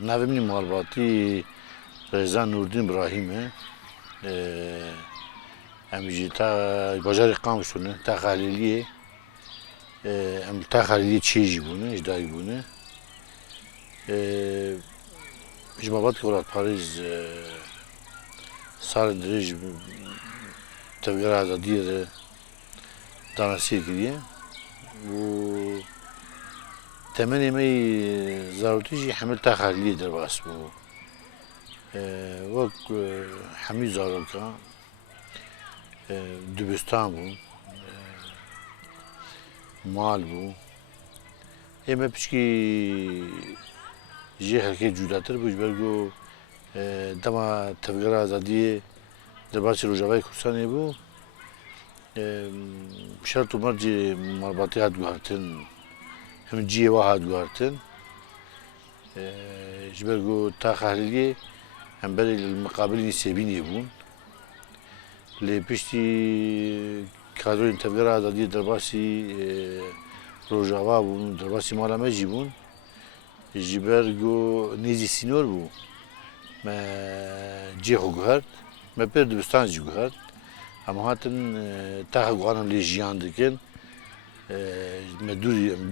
Navimni malbatî Reza Nurdin İbrahim'e em jî ta bajarê Qamişloyê ta Xalîliyê em ta Xalîliyê çê jî bûne ji dayîk bûne ji malbatê Welatparêz salên dirêj tevgera azadiyê re danasiyê kiriye û temenê me yê zarokî jî hemû ta Xalîliyê derbas bû. Wek hemû zarokan dibistan bûn, mal bû. Ême piştî jê xelkê cudatir bû ji ber ku dema tevgera azadiyê derbasî Rojavayê Kurdistanê bû şert û mercê malbatê hat guhartin him ciyê we hat guhartin ji ber ku ta Xalîliyê em berê li miqabilî Sêbînê bûn lê piştî kadroyên tevgera azadiyê derbasî Rojava bûn derbasî mala me jî bûn ji ber ku nêzî sînor bû me cê xwe guhert me pêr dibistan jî guhert em hatin taxa guhanan lê jiyan dikin me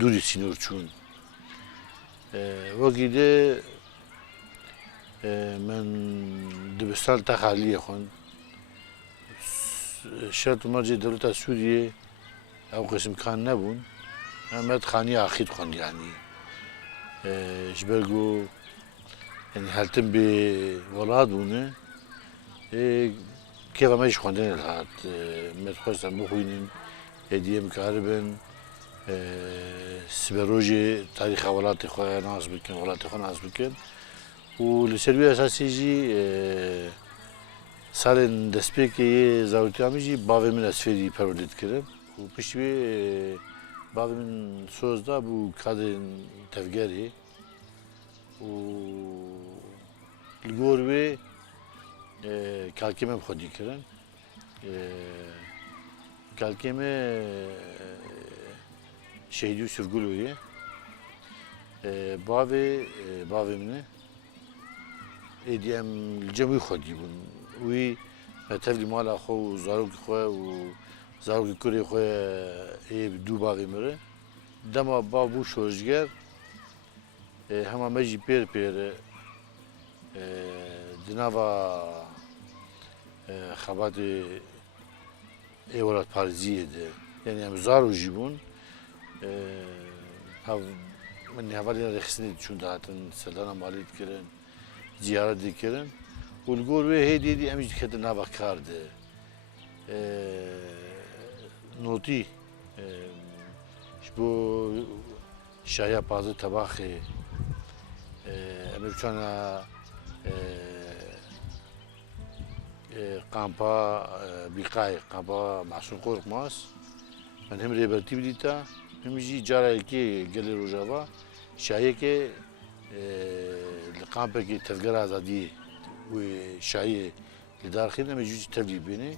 dûrî sînor çûn wekî de min dibistan ta Xalîliyê xwend şert û mercê dewleta Sûriyê ew qîsimkan nebûn em met xaniya Axît xwend yanî ji ber ku heltin bê welat bûne kêfa me jî xwendinê dihat me dixwestin bixwînin hêdiyê mikaribin siberojê tarîxa welatê xwe nas bikin welatê xwe nas bikin û li ser wî esasî jî salên destpêkê yê zarotiya min jî bavê min ez fêrî perwerdê dikirim û piştî wê bavê min soz da bû kadrên tevgerê û li gor wê kalkê me bi xwedî kirin kalkê me Şehîdî Yusuf Gulo ye bavê min e êdî em li cem wî xwedî bûn wî me tevlî mala xwe û zarokê xwe û zarokê kurê xwe ê bi dû bavê min re dema bav bû şojger hema me jî pêr pêr di nava xebatê ê welatparêziyê de yanî em zarok jî bûn min hevalên rêxistinê diçûn dihatin serdana malê dikirin ziyaret dikirin û li gor wê hêdî hêdî em jî diketin nava kar de notî ji bo şahiya Pazê Tebaxê em ê biçûna kampa Bîqayê kampa Mehsûn Qorxmas min him rêbertî bidîta him jî carekê gelê Rojava şahiyekê li kampekê tevgera azadiyê wê şahiyê li darxîn em ê jî tevlî bînê.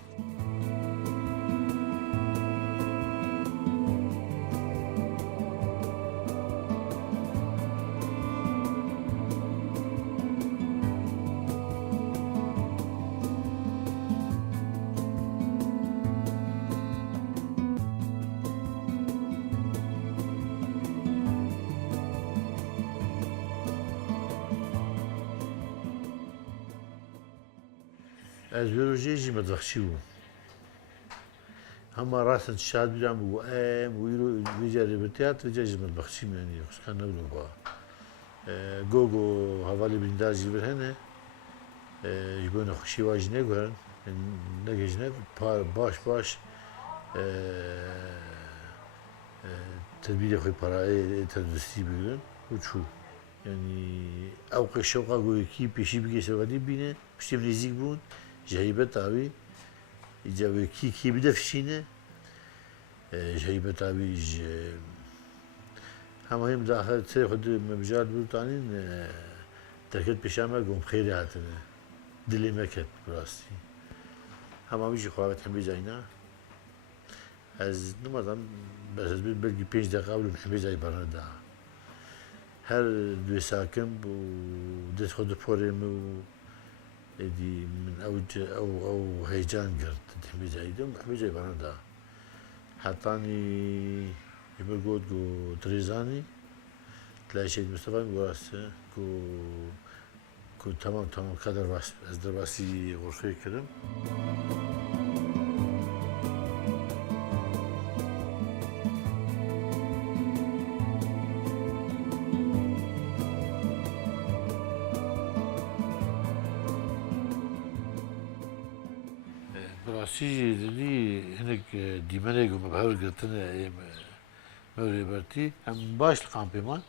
Ez vê rojê jî medbexçî bûm hema rastin şad bîran bû em wîro vê ca rêbirtî hat vê ca ji medbexçî min hene xwişkan nebûne ba gogo hevalê birîndar jî vir hene ji bo nexweşî wan jî neguherin negihîjne baş tedbîrê xwe parayê tenduristî bigirin û çû yanî ew qê şewqa goyekî pêşî bigê serwedî bîne piştî ev nêzik bûn ji heybeta wî îca wê kî bide fişîne ji heybeta wî ji hema hêm daxil serê xwe me bijar bûtanîn derket pêşa me gom xêrê hatine dilê me ket bi rastî hema wî jî xwawet hembê cayîna ez nimazam belkî 5 deqa bûm hembê cayî berna da هر دوی ساکن بو دست خود پریم و دی من او هیجان کرد دمی جایدم همه جای بنا دا حتانی یبرگود گو دریزانی تلاقي شيء مصطفى مقاسه كو تمام قدر بس از درباسي غرفه كرم براسي دي هناك ديمانه قوم بحاول قلتنا ايام موري برتي هم باش القامبيمان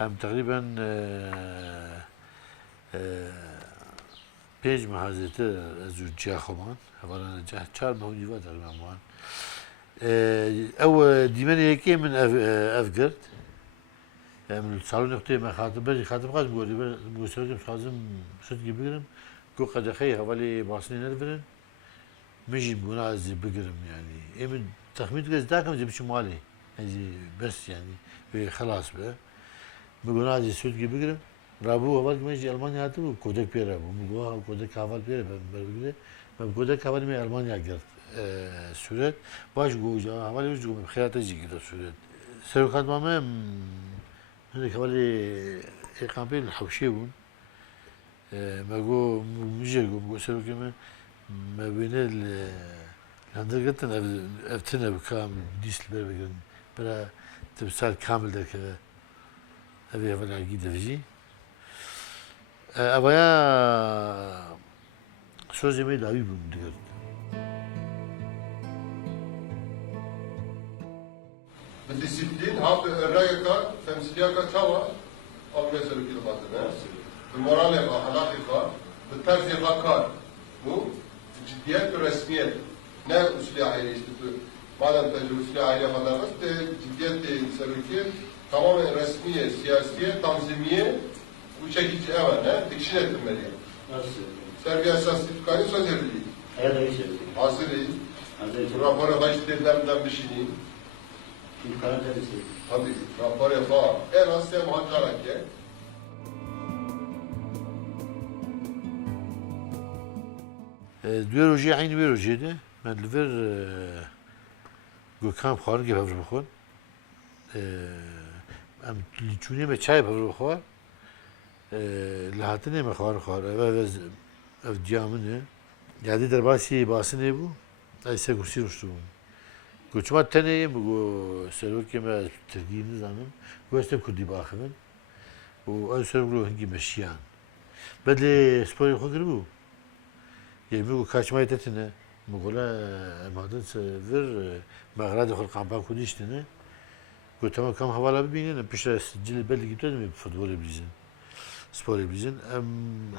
هم تقريبا پنج محازته از جا خمان حوالا جا چهار مهونی و در مهمان او دیمن یکی من افگرد من سالون نقطه ما خاطب قاس بقولي بقول خازم صوت بقرم كو قد خي حوالي باصني نرفرن مجي بقول عايز بقرم يعني من تخمين كذا داكم جيب شمالي يعني بس يعني خلاص بقى بقول عايز صوت بقرم رابو اول که میشه آلمانیا هاتو کودک پیره بود میگوها کودک اول پیره برگرده من کودک اول می آلمانیا گرفت صورت باش گوجا اولی روز گم خیاطه جیگی دو صورت سر خدمه من کوالی اقامه الحوشی بود مگو میشه گم سر که من ما بین هندرگتن افتنه بکام دیسل برگردن برا تمثال کامل در که ابي اولا جديد فيجي أبايا سوزي مي داوي بمدير بالديسيبلين هاب الرايكا تمثيليا توا او مثلا كده مثلا المورال اخلاقي بالطرز الغكار مو جديات ورسميات لا اسلوب عائلي بعد اسلوب عائلي مثلا بس جديات سلوكيه tamamen resmiye, siyasiye, tanzimiye bu çekici evine dikişin ettirmeli. Nasıl? Sergi esas itikani söz ediliği. Hayır, hayır. Hazırıyız. Bu rapora da işte demden bir şey değil. İmkanı derisi. Tabii, rapor yapar. En az sen muhaccarak ya. دوی روزی عین وی روزی ده من لور گوکام خواهر که بفر بخون ام لیچونی به چای بفر بخور لحظه نمی خواهر اف جامنه یادی در باسی نبود ایسا گوشی روشتو بود گوچمات تنهیم بگو سروکی ما ترگی نزانم گوشتم کردی باخمن و از سرم رو هنگی مشیان بدل سپوری خود کرد بود يعني بيقول كاش ما يتتنا بقولا مهدن سفر مغرد خل قامبان كوديشتنا قلت تمام كم حوالا ببينين بيش سجل البلد جبت لهم فوتبول بليزن سبور بليزن ام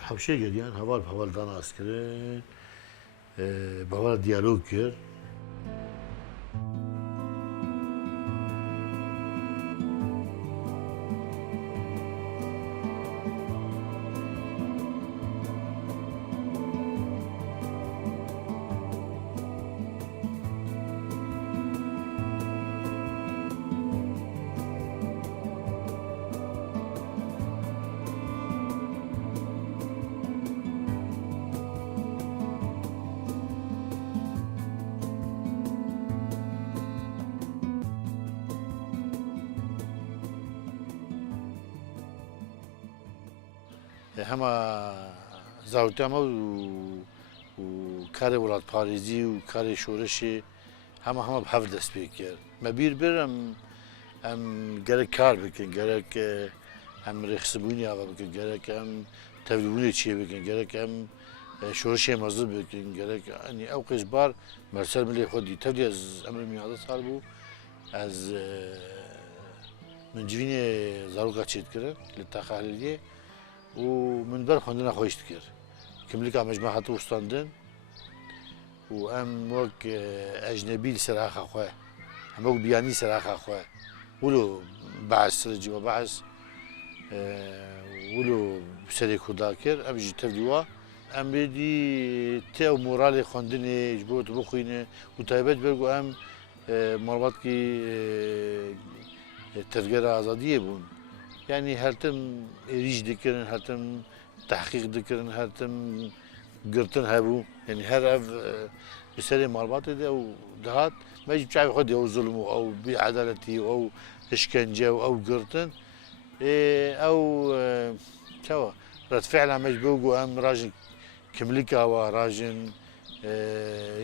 حبشي قديان حوال دانا عسكري بحوال ديالوج كير هما زاویه ما و کار ولاد پاریزی و کار شورشی همه بحفظ دست بیکر ما برم ام گرک کار بکن گرک هم رخصبونی آوا بکن گرک هم تبلیغونی چیه بکن گرک هم شورشی مزد بکن گرک یعنی او قصبار مرسل ملی خودی تبلیغ از امر میاده سال بو از من جوین زاروگا چیت کرد لتخالیه ومن بر خواندن خویشت کرد کملیک مجموعات وستاندن و ام وق اجنبی سراخ خواه هم وق بیانی سراخ خواه ولو بعث رجيم بعث ولو سری خدا کرد ام جیت دیوا ام بدی تا مورال خواندن جبوت بخوینه و تایبت برگو ام مربوط کی تفجیر آزادیه بون yani her tim eriş dikirin, her tim tahkik dikirin, her tim gırtın hebu. Yani her ev bir seri malbat ede o dahat mecbur çay خود او ظلم او بعدالتي او işkence او gırtın او كوا رد فعل مجبوق ام راجل كملكا وراجل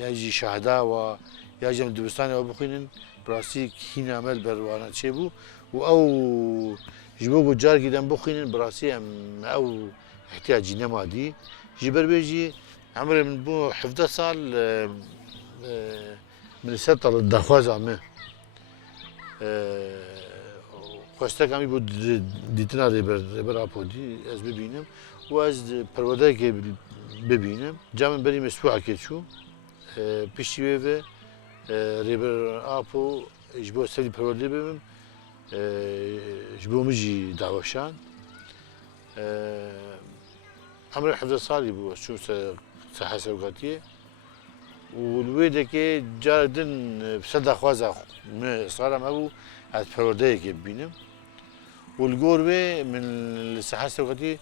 يجي شهدا ويجي من دبستان وبخينن براسي هنا عمل بروانا تشيبو او جبوق جار جدا بخينن براسي ام او احتياج نمادي جبر بيجي عمري من بو حفظة صال من السطر الدخواز عمه خواسته کمی بود دیتنا ریبر آپودی از ببینم و از پرواده که ببینم جامن بریم اسبوع کشو پیشی و ریبر آپو جبو سری پرواده ببینم جبو مجی دعوشان عمر حفظ صالي بو شو صحة سوقاتية والويدة كي جاردن بسدا خوازا صار ما بو از پرودایی که ببینم والگربه من الصحة السوقاتية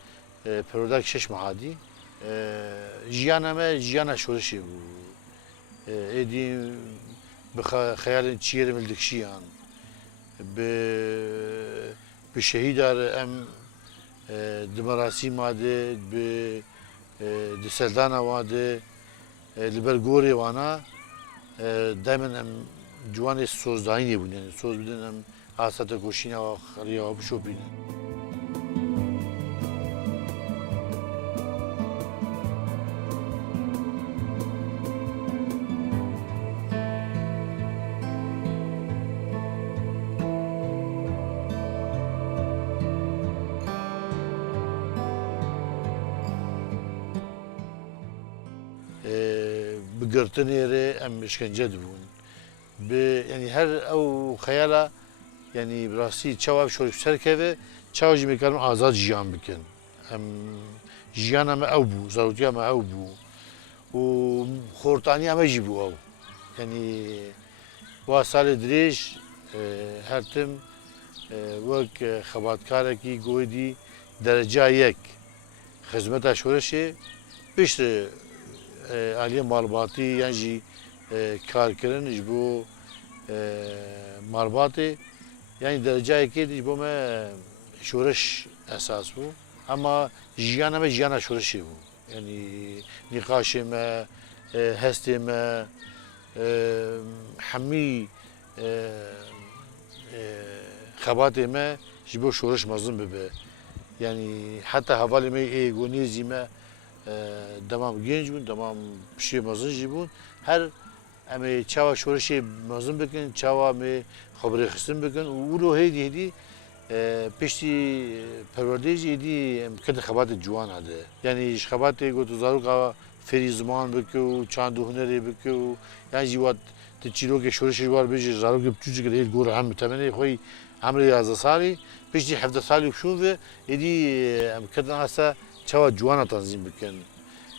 پروداك 6 معادي جيانا ما جيانا شورشي بو ادي بخيال تشير من الدكشيان بشهيد ام دمراسي ماده ب دسلدانا واده البرغوري وانا دائما ام جوان سوزداینی بود یعنی سوز بدن ام آسات کوشینا و خریا و بشوپین بگرتن یه ام işkence دبون يعني هر او خياله يعني براسي تشاو شو شركه و تشاو جي مكان آزاد جيان بكن ام جيانا ما او بو ضرورتي ما او بو و خورتاني ما جيبو او يعني واصل دريش هرتم وك خباتكاركي جويدي درجه 1 خدمت شورشي بيش عاليه مالباتي يعني کار کردن جبو مالباتی یعنی درجه که جبو ما شورش اساس بو اما جیانا ما جیانا شورشی بو یعنی نقاش ما هست ما حمی خبات ما جبو شورش مزن ببه یعنی حتی حوالی ما ایگونیزی ما دمام گنج بون دمام بشی مزن جبون هر اما چاوا شورشی مازن بکن چاوا می خبری خستن بکن و اولو هیدی پشتی پروردهی دی کد خبات جوان هده یعنی خبات گوتو زارو کا فری زمان بکو چند هنری بکو یعنی جوات تچیرو که شورشی وار بیچ زارو که چوچی که گور هم تمنی خوی عمر 11 سالی پشتی 17 سالی شون و ایدی کد ناسا چاوا جوان تنظیم بکن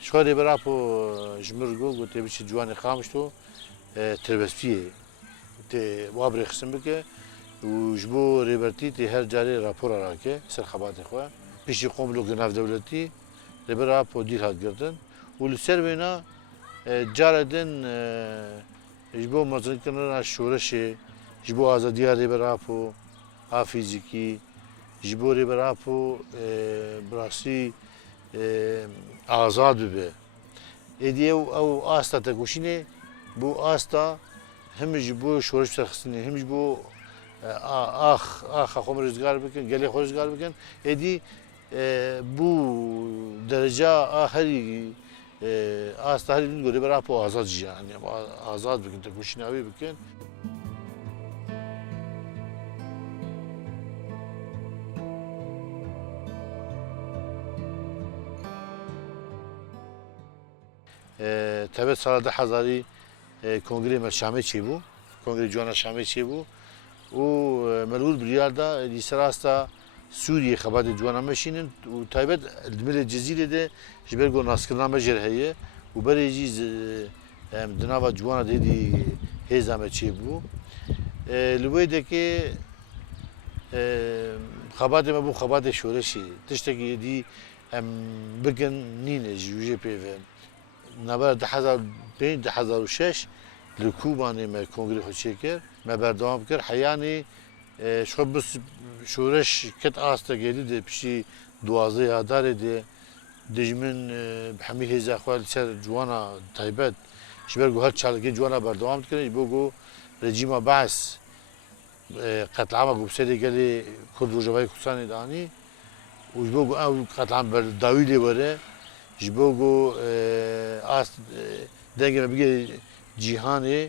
شخوری براپو جمرگو گوته بیچ جوان خامشتو تربستیه ته وابر خصم بکه و جبو ریبرتی ته هر جاری راپور راکه سر خبات خو پیشی قوم لو گناف دولتی ریبر اپ دیر هات گردن و لسر وینا جاردن جبو مزن کنن شورش جبو آزادی ریبر اپو فیزیکی جبو ریبر اپو براسی آزاد به ایدیو او آستا تکوشینه bu asta hem bu şoruş şahsını hem bu xom rüzgar bikin gele rüzgar bikin edi bu derece ahari asta her gün göre beraber azad yani azad bikin de kuşun abi bikin tabii sırada hazari کنگره مشامه چی بو کنگره جوانا شامه چی بو و ملول بریاردا لیسراستا سوریه خبات جوانا مشینن و تایبت دمر جزیره ده جبرگو ناسکرنا مجرهیه و برای دناوا جوانا دیدی هزامه چی بو لوی ده که خبات ما بو خبات شورشي تشتكي دي ام بكن نينه جوجي بيفن نبرد 2006 لكوباني ما كونغري خوشيكر ما بردوام كر حياني شو بس شورش كت آستا جديد ده بشي دوازه هدار ده دجمن بحمي هزا خوال سر جوانا تايبت شبرگو هر چالکی جوانا بردوام کنه بگو رژیم بعث قتل عام گوسری گلی کرد روجوای کسانی دانی و بگو او قتل عام بر داویلی بره بگو آس دنگه بگی جهانی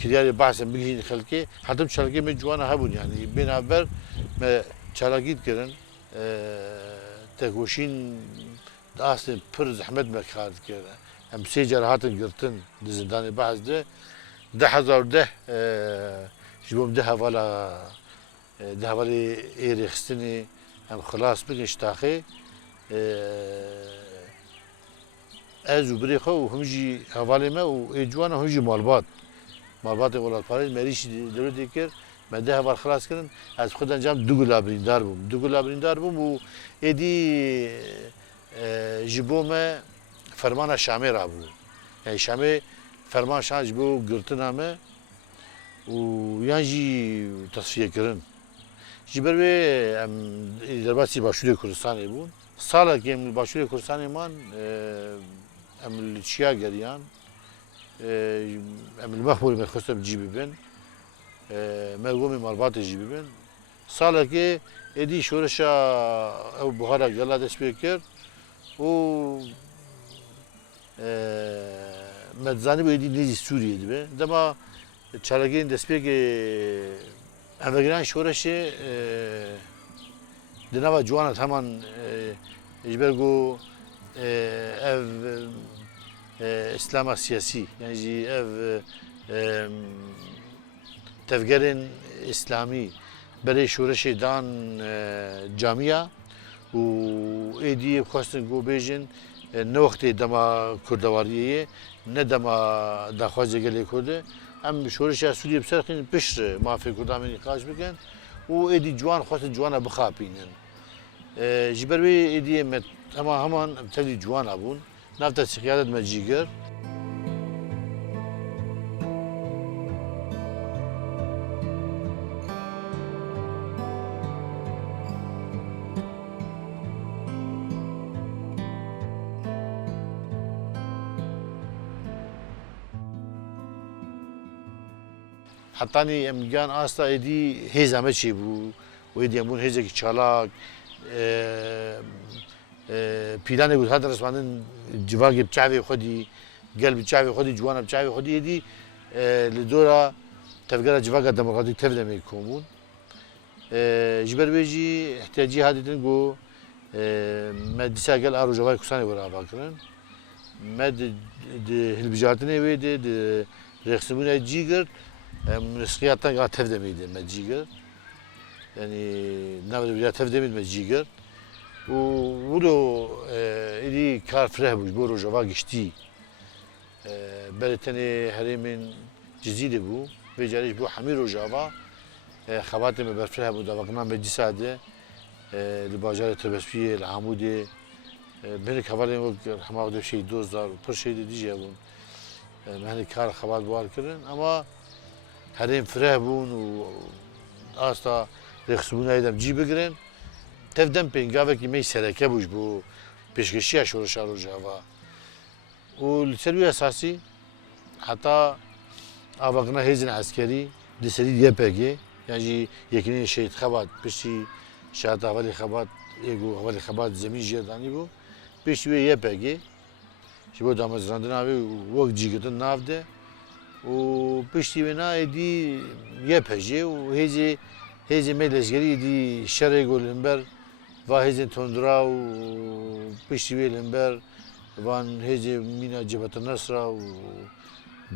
کریار بعث بگی خلکی حتی چالکی می جوانا هبون یعنی بنابر ما چالکیت کردن تکوشین اصلا پر زحمت مکارد کرد هم سه جراحات گرتن زندان بعض ده 10,010 جبوم ده حوالا ایرخستنی هم خلاص بگن اشتاقی از و بری خو همجی حوالی ما و ایجوانا همجی مالبات ولاد پاریس مریش دولتی کرد من ده حوال خلاص کردن از خود انجام دو گلابریندار بوم و ایدی جبوم فرمان شامی را بود یعنی شامی فرمان شامی جبو گرتنامه و یعنی تصفیه کردن جبر به درباسی باشوری کردستانی بود سالا که باشوری کردستانی من چیا گریان المخبوری میخواستم جیبی بین مرگومی مالبات جیبی بین سالا که ایدی شورشا او بخارا گلا دست بیکر و مدزانی بودی نیزی سوریه دی به دما چالگین دسپیه که اموگران شورشه دنوا جوانت همان اجبرگو اف اسلام سیاسی یعنی اف تفکرین اسلامی برای شورش دان جامعه و ایدی خواستن گو بیجن نه وقتی دما کردواریه نه دما دخواست گلی کرده هم شورش سوریه بسرخین پشت مافی کردامین نقاش بکن و ایدی جوان خواست جوانا بخابینن جبروی ایدی همان تلی جوان ابون نفت سیاست مجیگر حتانی امکان آستا ایدی هزامه چی بود و ایدی امون هزه کی چالاک پیلانی بود هر رسمانن جواگی بچاوی خودی قلب بچاوی خودی جوانا بچاوی خودی ایدی لدورا تفکر جواگا دموکراتیک تفده میکومون جبر بیجی احتیاجی هادیتن گو مدرسه قل آرو جوای کسانی برای باکرن مد هلبجاتنی ویده رخصمونه جیگر مسخياتنا قاعد تفدى ميدن مجيجر يعني نعمل بيا تفدى ميد مجيجر ولو إلي كار فرح بوش بورو جوا قشتي بلتني هريمن جزيرة بو بيجاريش بو حميرو جوا خواتم برفرح بو دواقنا مجلساده لباجار تربسبيه العمودي بين خواتم حماق دو شيء 2000 پر شيء ديجي بون مهني كار خوات بوار كرن اما هریم فرح بون و آستا رخصبون ایدم جی بگیرن تفدم پینگاوه که می سرکه بوش بو پیشکشی شورش روجاوا و لسروی اساسی حتی آواقنا هیزن عسکری دسری دیه پگه یعنی یکنی شهید خواد پشتی شهید اولی خواد یکو اولی خواد زمین جردانی بو پشتی یه پگه شبو دامزراندن آوی وقت جیگتن نافده و پشتی بنا ایدی یه پجه و هیزی ملزگری ایدی شرع گلنبر و هیزی تندرا و پشتی بیلنبر وان هیزی مینا جبهت النصر و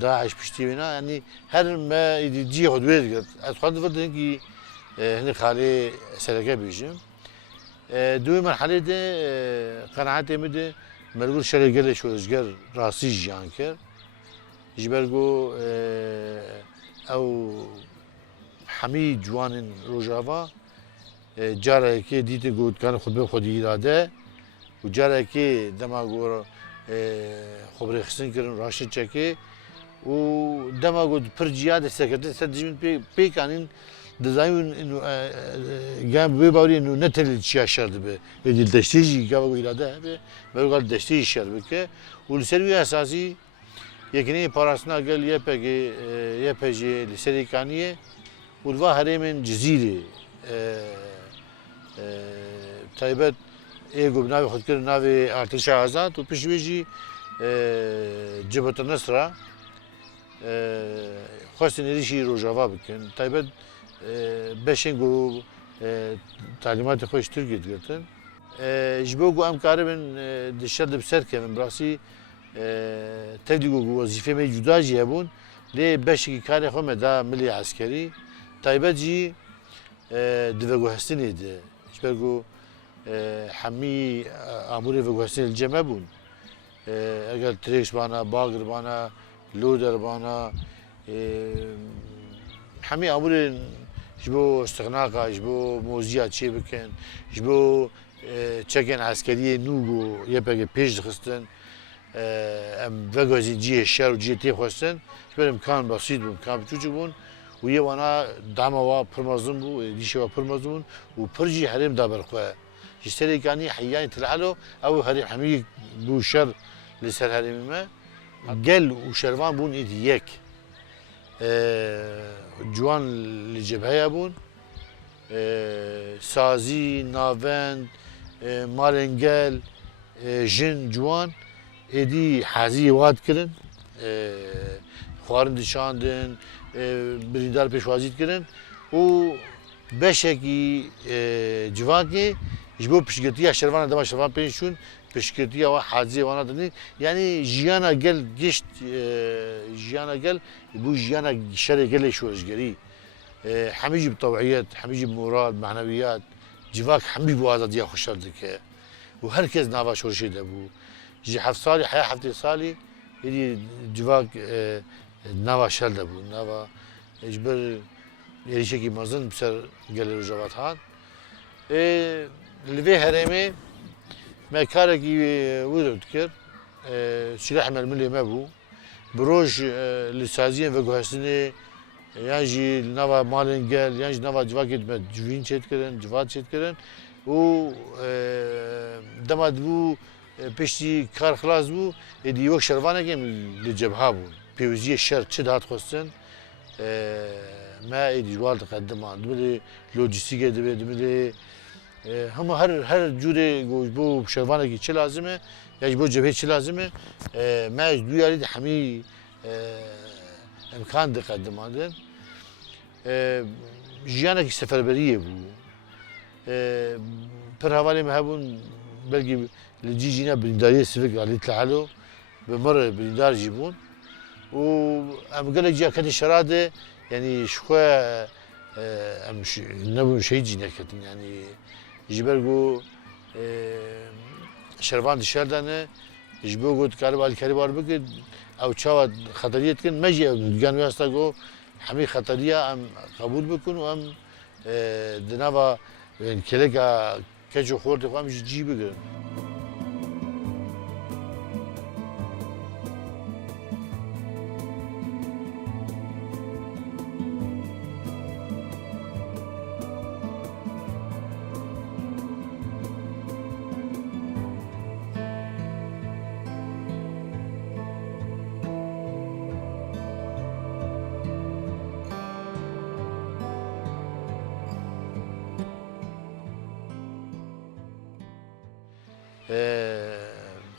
داعش پشتی بنا یعنی هر ما ایدی جی خود وید کرد از خواهد فردن که هنی خالی سرکه بیشم دوی مرحله ده قناعت میده مرگول شرع گل شورشگر راستی جان کرد جبرگو او حمی جوان روجاوا جاره که دیت گود کن خود به خودی اراده و جاره که دماغور خبر خسن کردن راش چکه و دماغود پر جیاد سکرده سدجمن پیکانین دزاین اینو گام بباری اینو نتیل چیا شرط به بدیل دشتیجی که باقی اراده به برای دشتیج شرط بکه و لسری اساسی یکنی پاراسنا گل یه پجی لسری کانیه و الوا هرمن جزیره تایبت ایگو بناوی خود کرد ناوی ارتش آزاد و پیشویجی جبهت النصره خواستن ایشی روجاوا بکن تایبت بشینگو تعلیمات خوش ترکیت گرتن جبوگو ام کاربن دشت بسر که من براسی تبدیگو وظیفه می جدا جیبون لی بشی کاری خو مدا ملی عسکری تایبت جی دوگو هستنی ده جبرگو حمی اموری و گوهستین الجمع بون اگر تریکس بانا باگر بانا لودر بانا حمی اموری جبو استغناقا جبو موزیات چی بکن جبو چکن عسکری نوگو یه پگه پیش دخستن ام وگوزین جیه شهر و جیه تیب خواستن جبر امکان بسیط بون امکان بچوچک بون و یه وانا داما وا پرمازم بو دیشه وا پرمازم بون و پرجی حریم دابر خواه جسری کانی حیانی تلعلو او هری حمی بو شر لسر هرمی ما گل و شروان بون ایت یک جوان لجبهه بون سازی ناوند مارنگل جن جوان ایدی حزی واد کردن خوارن دشاندن بریندار پیشوازیت کردن و بشکی جوانی جبو پشگرتیه شروان دما شروان پنیشون پشگرتیه و حادثه وانا دنی یعنی جیانا گل گشت جیانا گل بو جیانا شر گل شوزگری حمیجی بطوعیت حمیجی بمورال معنویات جواک حمی بو آزادیه خوشرده که و هر کس نوا شورشی ده بو جی 7 سالی حیا 7 سالی یعنی جواک نوا شل ده بو نوا اجبر یعنی شکی مازن بسر گل رجوات هات لفي هرمي ما كاركي ولد كر سلاح ململي ما بو بروج لسازين وجوهسني يانجي نوا مالنجل يانجي نوا جواكت ما جوين شيت كرن جوات شيت كرن و دماد بو بيشتي كار خلاص بو يدي وقت شرفانه كم للجبهه بو بيوزي الشر تشد هات خصن ما يدي جوال تقدمان دبلي لوجستيك دبلي هم هر جوری گوش بو شروانه کی چه لازمه یا بو جبهه چه لازمه ما دویاری همی امکان دقدم آدن جیانه کی سفربریه بو پر حوالی مهبون بلگی لجیجینا برینداری سفک علی تلعلو بمره بریندار جیبون و ام قالك جا كان شراده يعني شويه ام نبون شيء جينا كتن يعني جبرجو شربان دشاردانه جبو قلت كارب على كارب أربعة أو شاود خطرية كن مجيء دكان وياستاجو حمي خطرية أم قبول بكون وأم دنابا يعني كلكا كجو خورد قام يجي بقى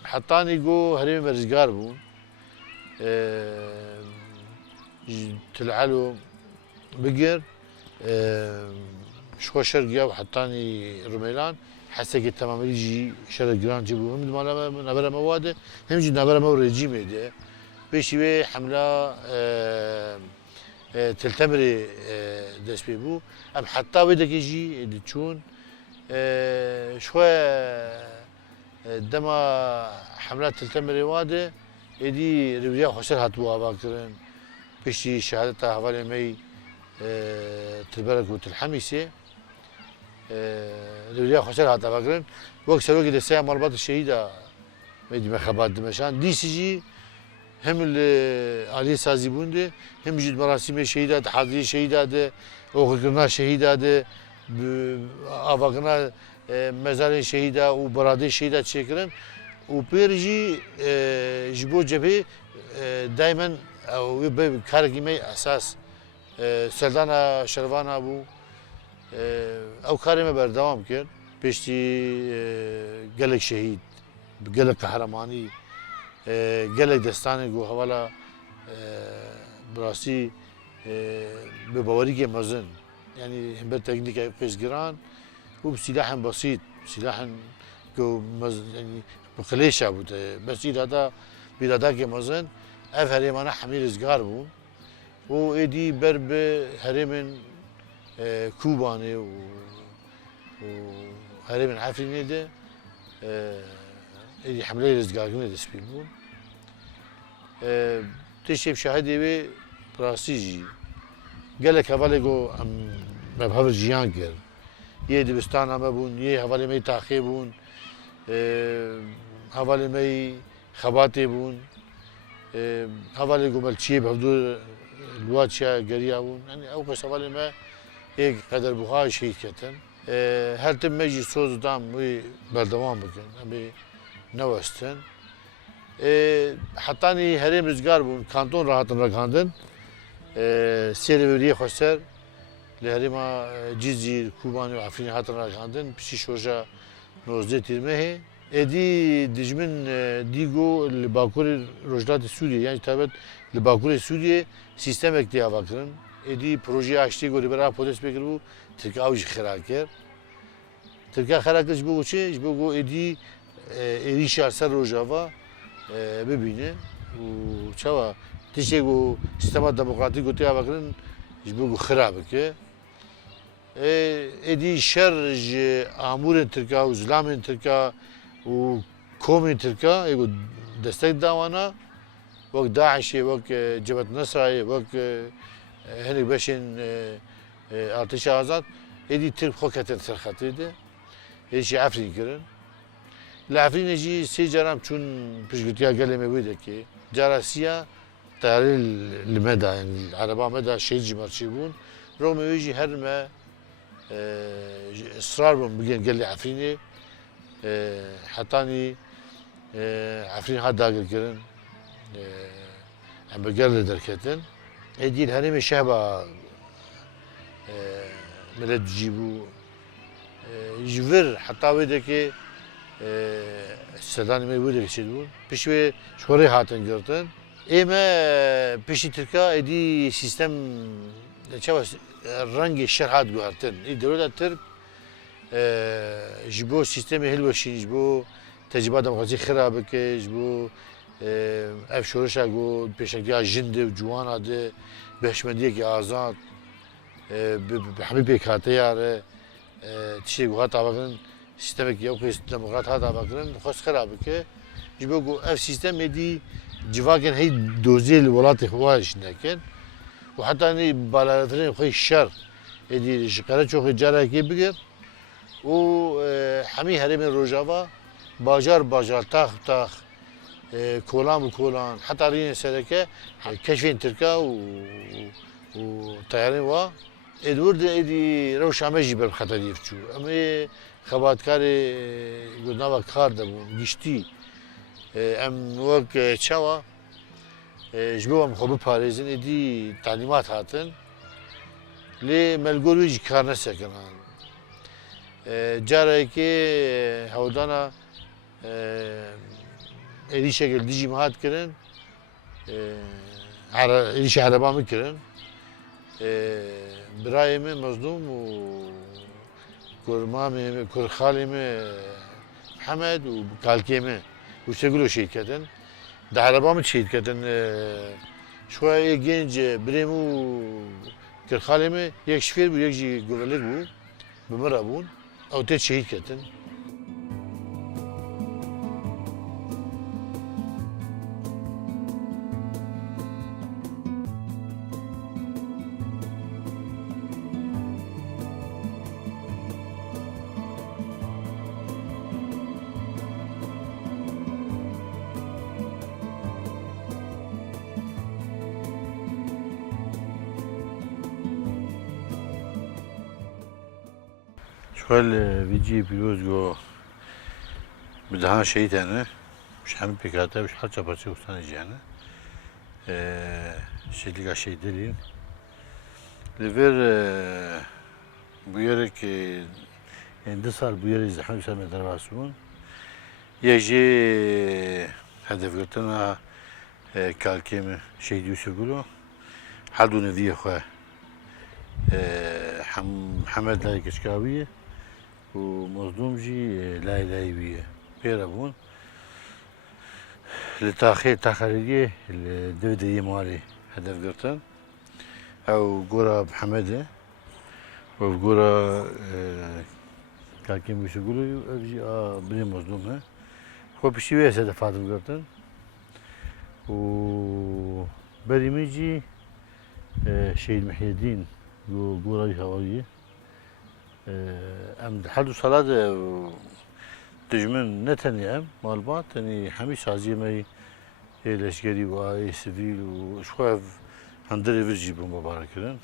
حطاني جو هريم رزقار بون تلعلو بقر شو شرقيا وحطاني رميلان حسك تمام يجي شرق جران جيبو هم مالا نبرة مواده هم جي نبرة مو رجيم ده بيشوي حملة تلتمري دس بيبو ام حتى بدك يجي تشون شوية دما حملات تلتمري واده يدي ريوزيا خسر هاتبوها باكرن بيشي شهادتها حوالي مي تلبرك وتلحميسي لولیا خسر هاتا بگرن وقت سروکی دسته مالبات شهیدا میدیم خبات دمشان دیسیجی هم علی سازی بونده هم جد مراسم شهیدا حاضری شهیدا ده اوقنا شهیدا ده آواگنا مزار شهیدا و براده شهیدا چکرن و پیرجی جبو جبه دائما او کارگی می اساس سردانا شروانا بو او کارم بردوام کرد پشتی گلک شهید گلک قهرمانی گلک دستانی گو حوالا براستی به باوری که مزن يعني هم بالتكنيك قيس جيران وبسلاح بسيط سلاح يعني بقليشه بس هذا بلادك مزن اف هريمانا حمير صغار بون وايدي برب هريمن كوباني وهريمن عفريني ده ايدي حملة صغارين ده سبيبون تشيب شاهدي بي براسيجي قالك هفاليكو مبهر جيان كر يه دبستان ما بون يه هفالي مي تاخي بون هفالي مي خباتي بون هفاليكو ملچيه بهدو الواتشا قريا بون يعني او بس هفالي ما هيك قدر بخار شيء كتن هر تم مجي صوت دام وي بردوام بكن ابي نوستن حطاني هرم رزقار بون كانتون راحتن ركاندن سيرفريه خسر لهرما جزير كوباني وعفرين هاتن ركاندن بشي شوجا نوزده ترمه ادي دجمن ديجو لباكور روجلات سوريا يعني تابت لباكور سوريا سيستم اكتيا باكرن ادي بروجي اشتي گوري برا پودس بگرو تركا اوج خراكر تركا خراكش بو چه بو ادي اريشار سر روجاوا ببینه و چوا تیشه گو سیستم دموکراتیک گویی آوردن جبو خرابه که ادی شرج آمور ترکا و زلام ترکا و کوم ترکا ایگو دستک داوانا وقت داعشی وقت جبهت نصرای وقت هنگ بشین ارتش آزاد ادی ترک خوکت سرخطی ده ایشی عفرین کردن العفرين يجي سي جرام چون بشكتيا قال لي بيده كي جراسيا طياري المدى يعني العربة مدى شيء جمرشيبون رغم يجي هرما اصرار بهم بقين قال لي عفريني حطاني عفرين هاد داقل كرن عم بقال لي دركتن ايدي الهرم الشهبة ملد جيبو جفر حتى بيده كي سردانی می بوده که چیزون پیشوی شوری هاتن گرتن اما پیشی ترکا ادی سیستم چه رنگ شرحات گوهرتن ای دولت ترک جبو سیستم هلوشین جبو تجربه دموکراسی خرابه که جبو اف شورش اگو پیشنگی جنده و جوان اده بهشمندیه که آزاد به همه پیکاته یاره چی گوهات آبادن سیستمی که اوکی دموکرات ها دابکرن خوش خرابه که جبو اف سیستم ادی جواکن هی دوزیل ولات خواهش نکن و حتی نی بالاترین خوی شر ادی شکاره چوخی جاره کی بگیر و همی هرم روجاوا باجار تاخ کولان و کولان حتی رین سرکه کشفین ترکا و طیارین وا ادورد ادی روشامه جی بر خطر دیفچو اما خباتکاری گذنبا کار دبون گشتی ام وقت چوا جبو هم خوب پاریزن ادی تعلیمات هاتن لی ملگوریج کار نسکنن جاره که هودانا ادی شکل دیجی مهات کرن ادیش عربا میکرن برایم مظلوم و كرمامي كرخالمي محمد وكالكيمي وشغلوا شركتن ده عربام شركتن شويه جنج بريمو كرخالمي يك شفير ويجي جوللك بو بمرابون او تيت شركتن شغل فيجي بيروز جو بدها شيء تاني مش هم بيكاتا مش حتى بس وستاني جانا شيء لقى شيء دليل لفير بيرك يعني ده صار بيري زحمة سنة دراسون يجي هدف قلتنا كالكيم شيء يوسف قولوا حدو نذيه خواه محمد لاي كشكاوية ومظلوم جي لاي لايبية بيرابون لتاخرية الدفدية مالي هدف قرطن أو قرى محمد وقرى كالكيم يوسف قولوا أجي بني مظلوم ها هو بشيوية هدف هذا قرطن وبريميجي شهيد محي الدين قوري هواية أم حدو صلاة دجمن نتني أم مالبات يعني حمي سازي ماي لشكري وآي سيفيل وشخواف هندري فرجي بمباركرن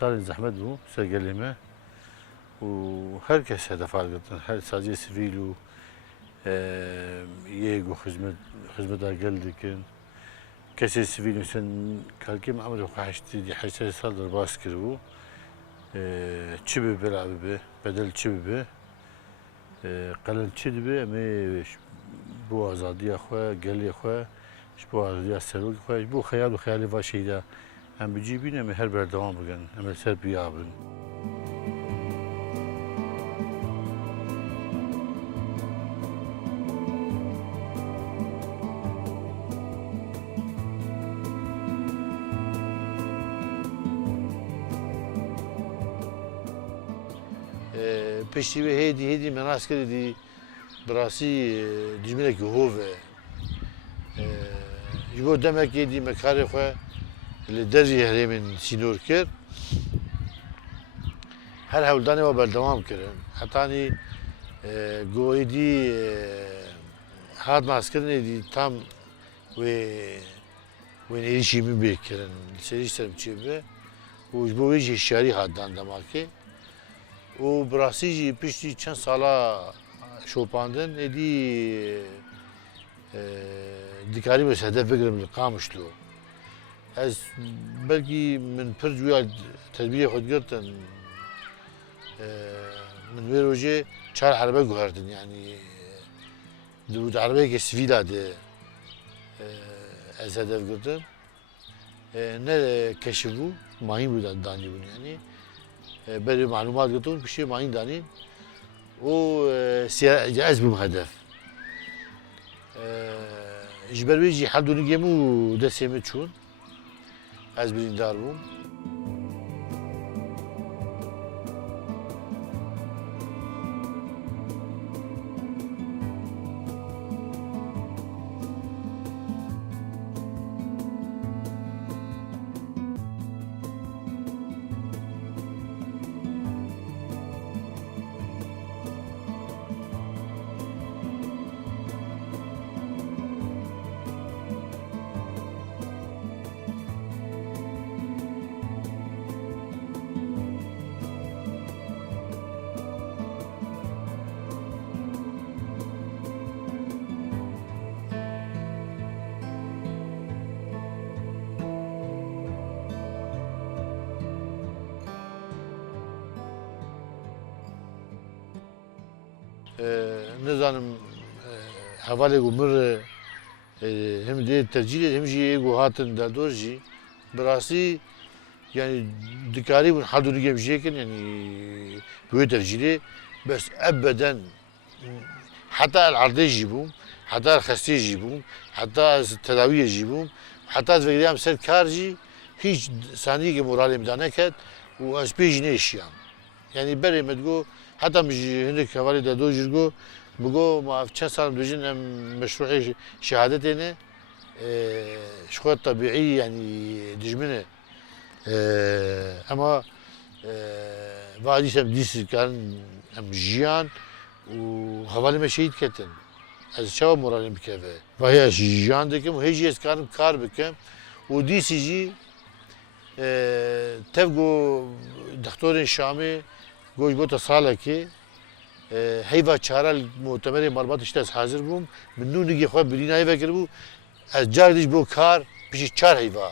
صار زحمت بو سرقلمة وهركس هدفات قلتن هر سازي سيفيل و ييجو خدمة قلدكن كسي سيفيل مثلا كالكيم عمره خاشتي دي حساس صدر باس كربو تشبه بلعب به بدل تشبه به قلل تشبه أمي بو آزادي أخوة قلي أخوة بو آزادي السلوك أخوة بو خيال وخيالي فاشي دا هم بجيبين أمي هر بردوام بگن أمي سر بيابن پشتی هیدی مناس کردی براسی دیجمنه که هوه یبو دمک هیدی مکاری خواه لدرجه هرمن سینور کرد هر هولدانی و بردوام کردن حتی نی گویدی هاد ماسکرن دی tam و نیشی می بیکردن سریش سرم چی به و جبو ویجی شاری هادان دماکی و براسیجی پیشتی چند سالا شوپاندن ادی دیکاری بس هدف بگیرم لقامشلو از بلکی من پر جویا تدبیر خود گرتن من ویروجه چهار عربه گوهردن یعنی درود عربه که سویلا ده از هدف گرتن نه کشفو ماهی بودن دانی بود یعنی برای معلومات گرتون پیشی ماهی دانین و از بیم هدف اجبر بیجی حدونی گمو دستیمه چون از برین دار بوم نزانم حواله گمر هم دی ترجیح هم جی گو هاتن در دور جی براسی yani dikari bu hadunu gemjeken yani böyle tercihli bes ebeden hatta العرضي يجيبون حتى الخستي يجيبون حتى التداوي يجيبون حتى الفقريام سر كارجي هيج ثانية مورالي مدانكت واسبيج نيشيان يعني بري متقو حتى مش هناك حوالي دو جرجو بقو ما في كم سنة دوجين مشروع شهادتنا شغل طبيعي يعني دجمنه اما بعدی سم دیس کردن ام جیان و حوالی من شهید کردن از چه مورالیم بکره و هیچ جیان دکم و هیچ کارم کار بکم و دیسی جی تفقو دكتور شامي گوش بوتا ساله کی هیوا چهار المؤتمر مربوط اشتاز حاضر بوم من نونگی خواه برین هیوا کربو از جاگ دیش بو کار پیش چهار هیوا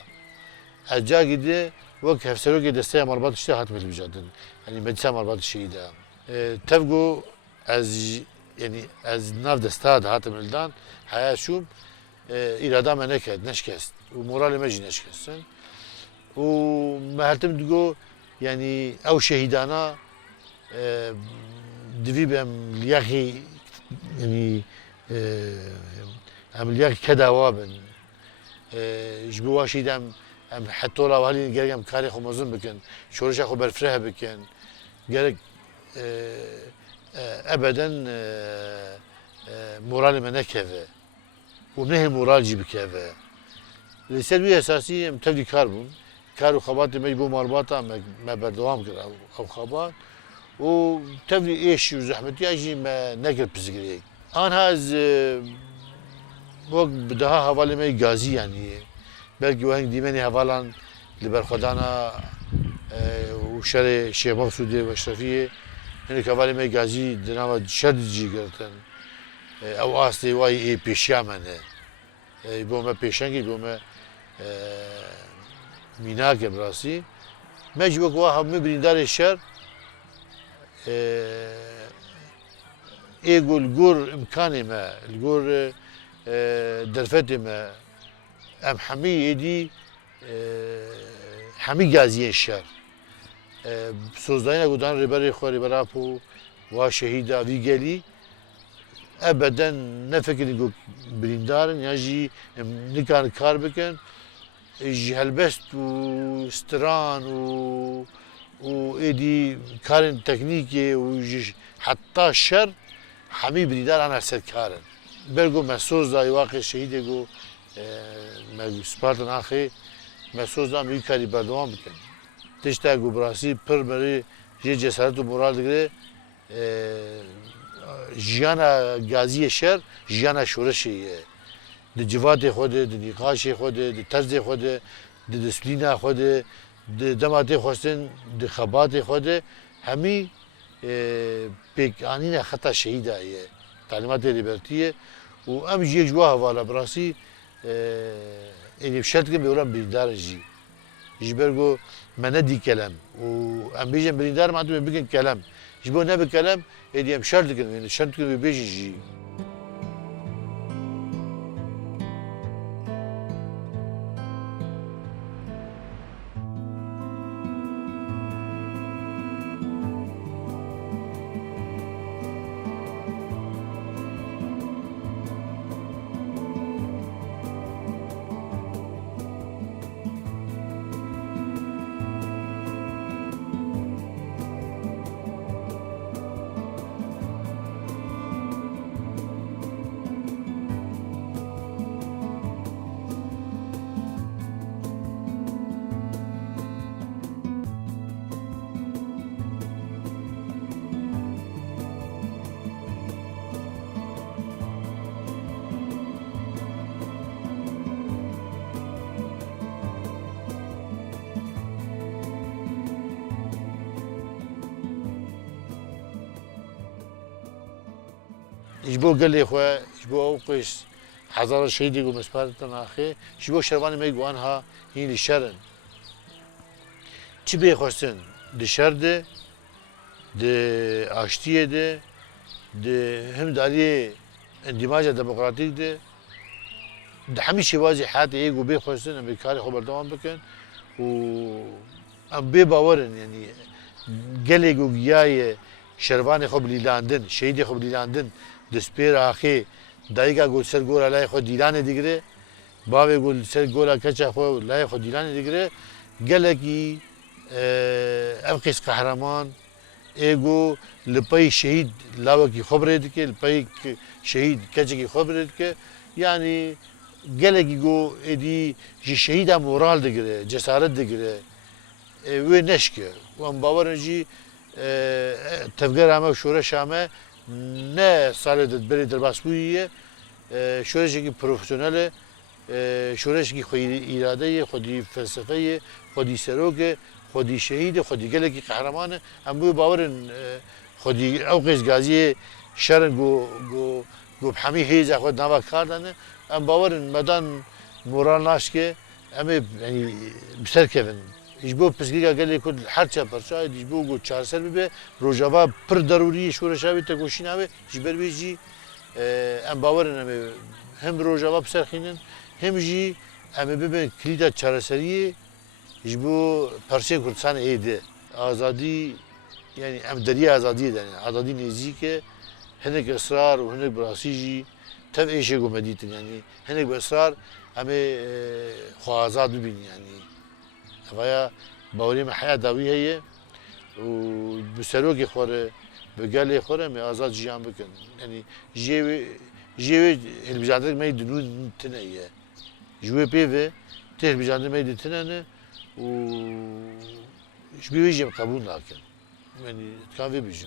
از جاگی ده وقت هفسرو که دسته مربوط اشتاز حتم بجادن یعنی مدرسه مربوط شهیده تفقو از yani az nav destad hatim eldan haya şum irada me neked neşkest u moralime jî neşkestin u me heltim digo yani ew şehîdana divî bem liyaqî yani em liyaqî kedawa bin ji bo wa şîdem em hetola halî gerek em karê xwe mezin bikin şoreşa xwe berfireh bikin gerek ebeden moralime nekeve و نه مورال جی بکیه لسروی اساسی ام تبدی کار بون کار و خبات مجبور مرباطه ما بردوام کرد او خبات و تبدی ایش و زحمتی اجی ما نکرد پزگری آن هاز وقت بدها حوالی می گازی یعنی بلکه وهنگ دیمنی حوالان لبر خدانا و شر شیخ مقصودی و اشرفیه هنگ حوالی می گازی دنام شد جی کردن او اصلی وای ای پیشیا منه بومه پیشنگی بومه میناک براسی مجبور که همه بریندار شهر ایگول گور امکانی ما الگور درفتی ما ام حمی ایدی حمی گازی شهر سوزداین گودان ریبری خوری برابو و شهیدا وی گلی ابدا نفكر يقول بريندارن يجي نكان كاربكن يجي هلبست وستران وايدي كارن تكنيكي ويجي حتى الشر حمي بريندار انا سر كارن برجو مسوز دا واقع شهيد يقول ما سبارتن اخي مسوز دا ميكاري بردوام بكن تشتا جو براسي پر بري جسارت و مورال دغري جیانا گازی شهر جیانا شورشیه د جواد خود د نقاش خود د طرز خود د دسپلینا خود د دمات خوستن د خبات خود همی پیکانین خطا شهیده ایه تعلیمات لیبرتیه و ام جی جوا حواله براسی اینی شرط که بیورم بریندار جی جبرگو من ندی کلام و ام بیجم بریندار ما تو بگن کلام جبو نبی کلام ediyem şart dikin yani şart dikin bir beşici. جبو قال خواه جبو اوقش حضار شهيدي قو مسپارتن آخه جبو شروانی می گوانها هین شرن چی بیخواستن ده شر ده آشتیه ده هم داری اندماج دموکراتیک ده همیشه واضح حیات ایگو بیخواستن ام کاری خبر دوام بکن و ام بی باورن یعنی گلی گو گیای شروانی خوب لیلاندن شهیدی خوب لیلاندن دسپیر آخی دایگا گل سر گور علای خود دیلان دیگره باوی گل سر گور کچا خود علای خود دیلان دیگره گله کی افقیس قهرمان ایگو لپای شهید لاو کی خبره دیگه لپای شهید کچا کی خبره دیگه یعنی گله کی گو ادی شهید مورال دیگره جسارت دیگره و نشکه و ام باورنجی تفکر همه شورش همه نه سال بری در باسپویه شورشی که پروفسیوناله شورش کی خودی اراده خودی فلسفه خودی سروک خودی شهید خودی گله کی قهرمان هم بو باورن خودی اوقش گازی شرن گو بحمی هیز خود نوا کردنه هم باورن مدان مورال ناش که همه یعنی بسر کردن İşbo psikika gele kod herça parça işbo go çarser bibe rojava pır daruri şuraşavi te goşinavi jiber beji em bawerin hem rojava pserxinin hem jî em bibe kilida çareseriye işbo parça Kurdistan eydi azadi yani em deriya azadi yani azadi nezike henek ısrar ve henek brasiji tev eşe gomeditin yani henek ısrar em xo azad bin yani ويا باوري ما حياة داوية هي وبسروقي خوره بقالي خوره ما آزاد جيان بكن يعني جيوي البجاندر ما يدنون تنايا جوي بيفي تيه البجاندر ما يدتنانه و شبيه يجي قبول لكن يعني كان في بيجي